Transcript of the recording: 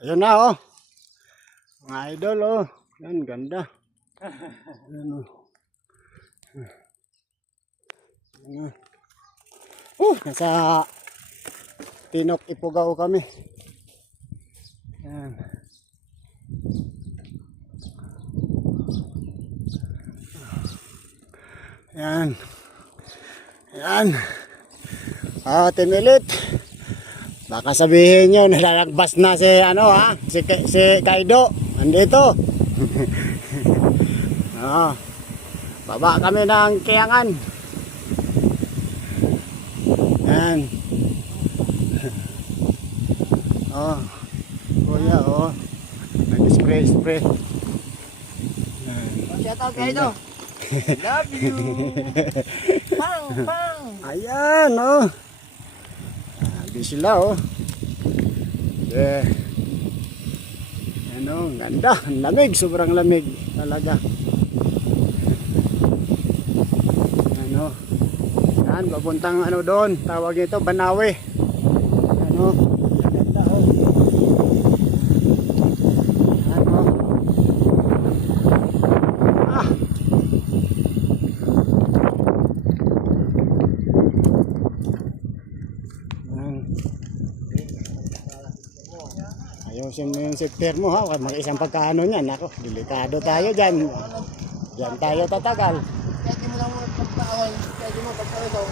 Ayan na oh. Mga idol oh. Yan, ganda. Ayan oh. Ayan. Nasa Tinok Ifugao kami. Ayan. Ayan. Ayan. Timilit. Baka sabihin nyo, nalalagbas na si ano ha, si Kaido. Andito. Baba kami ng Kiyangan. Yan. Kuya nag-spray. Shout out Kaido. Love you. Pang. Ayan Di sila Yeah. Ganda, lamig, sobrang lamig talaga. Yan, papuntang doon, tawag nito Banawe. Ganda Ayusin mo yung sifter mo ha, mag-isang pagkaano niyan. Ako, delikado tayo dyan. Diyan tayo tatagal. Kaya di mo lang muna pagkaaway. Kaya di mo pagkaaway daw.